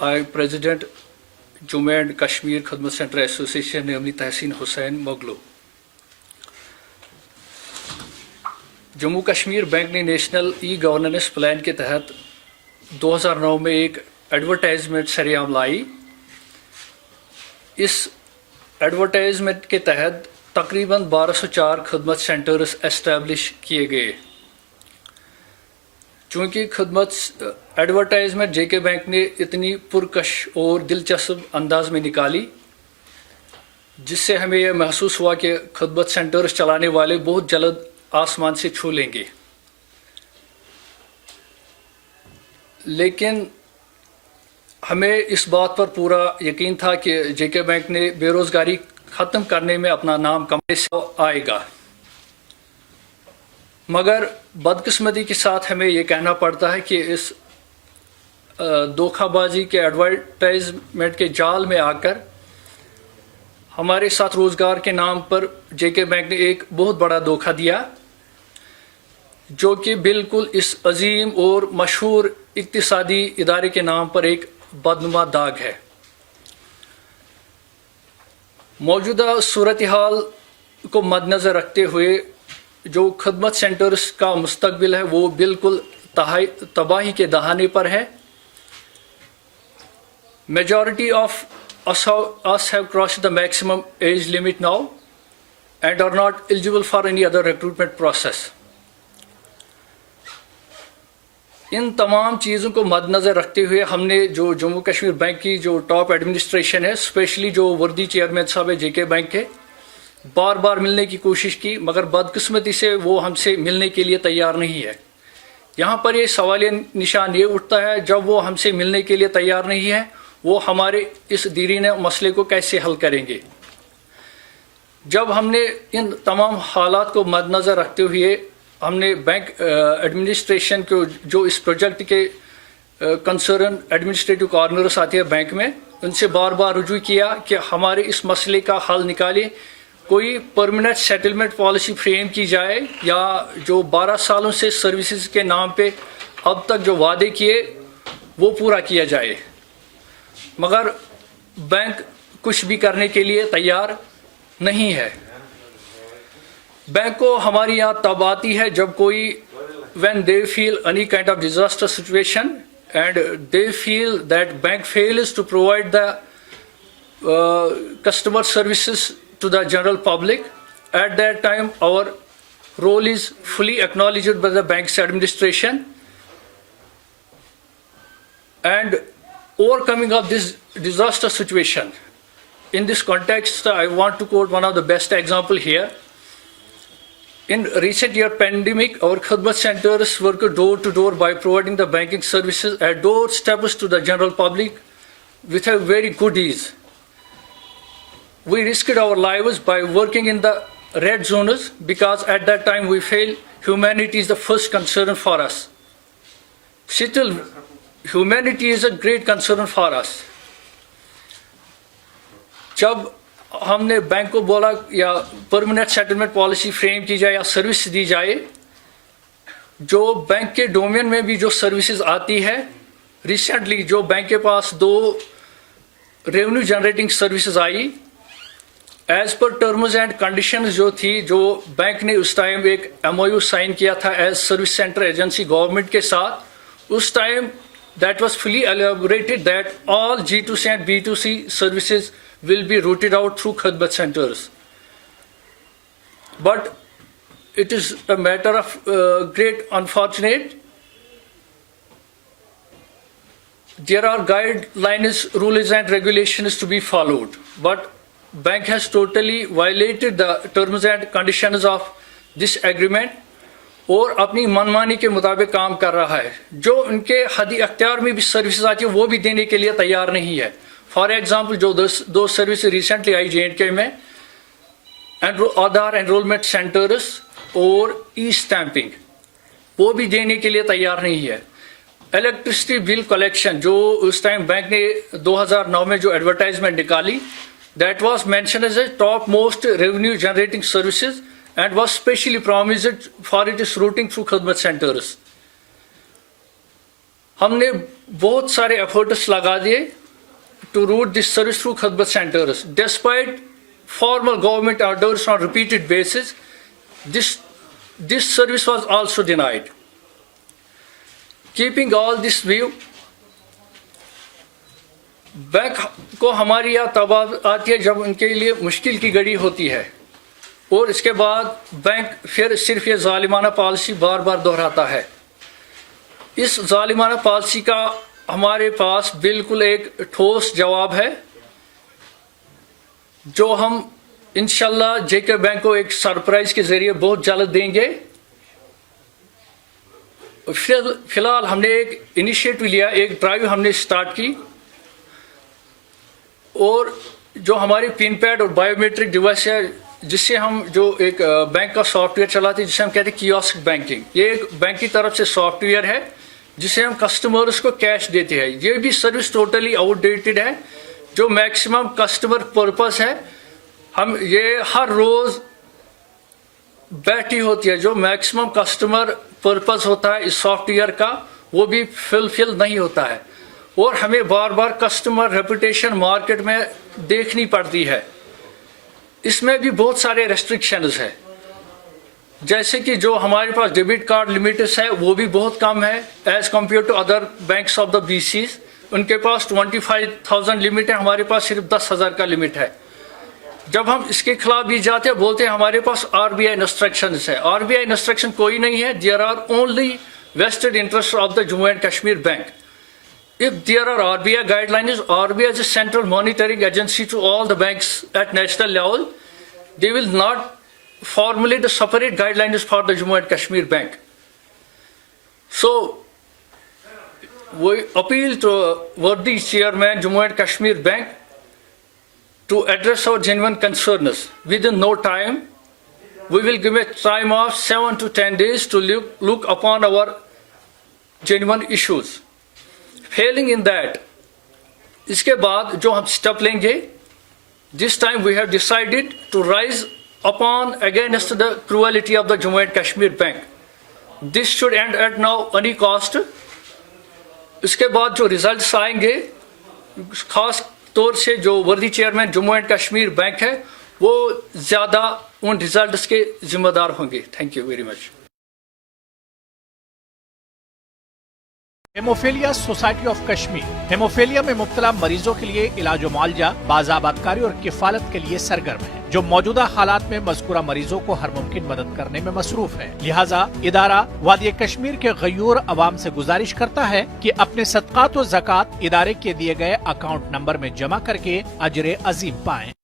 I, President, Jammu and Kashmir Khidmat Center Association, namely Tahsin Hussain Moglu. Jammu Kashmir bank ने national e governance plan के तहत 2009 में एक advertisement सरेआम लाई। इस एडवर्टाइजमेंट के तहत तकरीबन 1204 खिदमत सेंटर्स एस्टैब्लिश किए गए। चूँकि खिदमत एडवर्टाइजमेंट जेके बैंक ने इतनी पुरकश और दिलचस्प अंदाज में निकाली, जिससे हमें यह महसूस हुआ कि खिदमत सेंटर्स चलाने वाले बहुत जल्द आसमान से छू लेंगे। लेकिन हमें इस बात पर पूरा यकीन था कि जेके बैंक ने बेरोजगारी ख़त्म करने में अपना नाम कमाने से आएगा, मगर बदकिस्मती के साथ हमें ये कहना पड़ता है कि इस धोखाबाजी के एडवर्टाइजमेंट के जाल में आकर हमारे साथ रोज़गार के नाम पर जेके बैंक ने एक बहुत बड़ा धोखा दिया, जो कि बिल्कुल इस अजीम और मशहूर इक्तिसादी इदारे के नाम पर एक बदनुमा दाग है। मौजूदा सूरत हाल को मद्देनज़र रखते हुए जो खिदमत सेंटर्स का मुस्तकबिल है वो बिल्कुल तबाही के दहाने पर है। Majority of us have crossed the maximum age limit now and are not eligible for any other recruitment process. इन तमाम चीज़ों को मद्देनज़र रखते हुए हमने जो जम्मू कश्मीर बैंक की जो टॉप एडमिनिस्ट्रेशन है, स्पेशली जो वर्दी चेयरमैन साहब है जेके बैंक के, बार बार मिलने की कोशिश की, मगर बदकिस्मती से वो हमसे मिलने के लिए तैयार नहीं है। यहाँ पर ये सवालिया निशान ये उठता है, जब वो हमसे मिलने के लिए तैयार नहीं है, वो हमारे इस दीरीन मसले को कैसे हल करेंगे। जब हमने इन तमाम हालात को मद्देनज़र रखते हुए हमने बैंक एडमिनिस्ट्रेशन को जो इस प्रोजेक्ट के कंसर्न एडमिनिस्ट्रेटिव कॉर्नर्स आते हैं बैंक में, उनसे बार बार रुजू किया कि हमारे इस मसले का हल निकाले, कोई परमानेंट सेटलमेंट पॉलिसी फ्रेम की जाए, या जो 12 सालों से सर्विसेज के नाम पे अब तक जो वादे किए वो पूरा किया जाए। मगर बैंक कुछ भी करने के लिए तैयार नहीं है। बैंक को हमारी याद तब आती है जब कोई when they feel any kind of disaster situation and they feel that bank fails to provide the customer services to the general public. At that time our role is fully acknowledged by the bank's administration, and overcoming of this disaster situation. In this context, I want to quote one of the best example here. In recent year pandemic, our khidmat centers work door to door by providing the banking services at doorsteps to the general public with a very good ease. We risked our lives by working in the red zones because at that time we felt humanity is the first concern for us. Still, humanity is a great concern for us. जब हमने bank को बोला या permanent settlement policy frame की जाए या service दी जाए, जो बैंक के डोमेन में भी जो सर्विसेज आती है, रिसेंटली जो बैंक के पास 2 रेवेन्यू जनरेटिंग सर्विसेज आई, as per terms and conditions जो थी, जो बैंक ने उस टाइम एक MOU साइन किया था as service centre agency government के साथ, उस time that was fully elaborated that all G2C and B2C services will be routed out through khidmat centers. But it is a matter of great unfortunate. There are guidelines, rules and regulations to be followed, but bank has totally violated the terms and conditions of this agreement और अपनी मनमानी के मुताबिक काम कर रहा है। जो उनके हद अख्तियार में भी सर्विसेज आती है वो भी देने के लिए तैयार नहीं है। फॉर एग्जांपल जो 2 सर्विस रिसेंटली आई J&K में, आधार एनरोलमेंट सेंटर्स और ई स्टैंपिंग, वो भी देने के लिए तैयार नहीं है। इलेक्ट्रिसिटी बिल कलेक्शन जो उस टाइम बैंक ने 2009 में जो एडवर्टाइजमेंट निकाली, that was mention as a top most revenue generating services and was specially promised for its routing through khidmat centers. हमने बहुत सारे एफर्ट्स लगा दिए to route this service through Khadmat centers. Despite formal government orders on repeated basis, this service was also denied. Keeping all this view, bank को हमारी याद तब आती है जब उनके लिए मुश्किल की घड़ी होती है, और इसके बाद बैंक फिर सिर्फ ये जालिमाना पॉलिसी बार बार दोहराता है। इस जालिमाना पॉलिसी का हमारे पास बिल्कुल एक ठोस जवाब है, जो हम इंशाल्लाह जेके बैंक को एक सरप्राइज के जरिए बहुत जल्द देंगे। फिलहाल हमने एक इनिशिएटिव लिया, एक ड्राइव हमने स्टार्ट की, और जो हमारी पिन पैड और बायोमेट्रिक डिवाइस है, जिससे हम जो एक बैंक का सॉफ्टवेयर चलाते हैं जिसे हम कहते हैं कियोस्क बैंकिंग, ये एक बैंक की तरफ से सॉफ्टवेयर है जिसे हम कस्टमर्स को कैश देते हैं। ये भी सर्विस टोटली आउटडेटेड है। जो मैक्सिमम कस्टमर पर्पस है, हम ये हर रोज बैठी होती है, जो मैक्सिमम कस्टमर पर्पस होता है इस सॉफ्टवेयर का, वो भी फुलफिल नहीं होता है, और हमें बार बार कस्टमर रेपुटेशन मार्केट में देखनी पड़ती है। इसमें भी बहुत सारे रेस्ट्रिक्शंस है, जैसे कि जो हमारे पास डेबिट कार्ड लिमिट्स है वो भी बहुत कम है as compare to other banks of the BCs. उनके पास 25,000 लिमिट है, हमारे पास सिर्फ 10,000 का लिमिट है। जब हम इसके खिलाफ भी जाते हैं, बोलते हैं हमारे पास आरबीआई इंस्ट्रक्शंस है। आरबीआई इंस्ट्रक्शन कोई नहीं है, there are only vested interest of the Jammu and Kashmir bank. If there are RBI guidelines, RBI is a central monitoring agency to all the banks at national level. They will not formulate the separate guidelines for the Jammu and Kashmir Bank. So, we appeal to worthy chairman Jammu and Kashmir Bank to address our genuine concerns. Within no time, we will give a time of 7 to 10 days to look upon our genuine issues. Failing in that, इसके बाद जो हम step लेंगे, this time we have decided to rise upon against the cruelty of the Jammu and Kashmir Bank. This should end at now any cost. इसके बाद जो results आएंगे, खास तौर से जो वर्दी chairman Jammu and Kashmir bank है, वो ज़्यादा उन रिजल्ट्स के जिम्मेदार होंगे। Thank you very much. Haemophilia society of Kashmir haemophilia में मुब्तला मरीजों के लिए इलाज मुआवजा, बाज़ाबातकारी और किफालत के लिए सरगर्म है, जो मौजूदा हालात में मज़कूरा मरीजों को हर मुमकिन मदद करने में मसरूफ है। लिहाजा इदारा वादी कश्मीर के गयूर अवाम से गुजारिश करता है कि अपने सदकात और ज़कात इदारे के दिए गए अकाउंट नंबर में जमा करके अजर अजीम पाएं।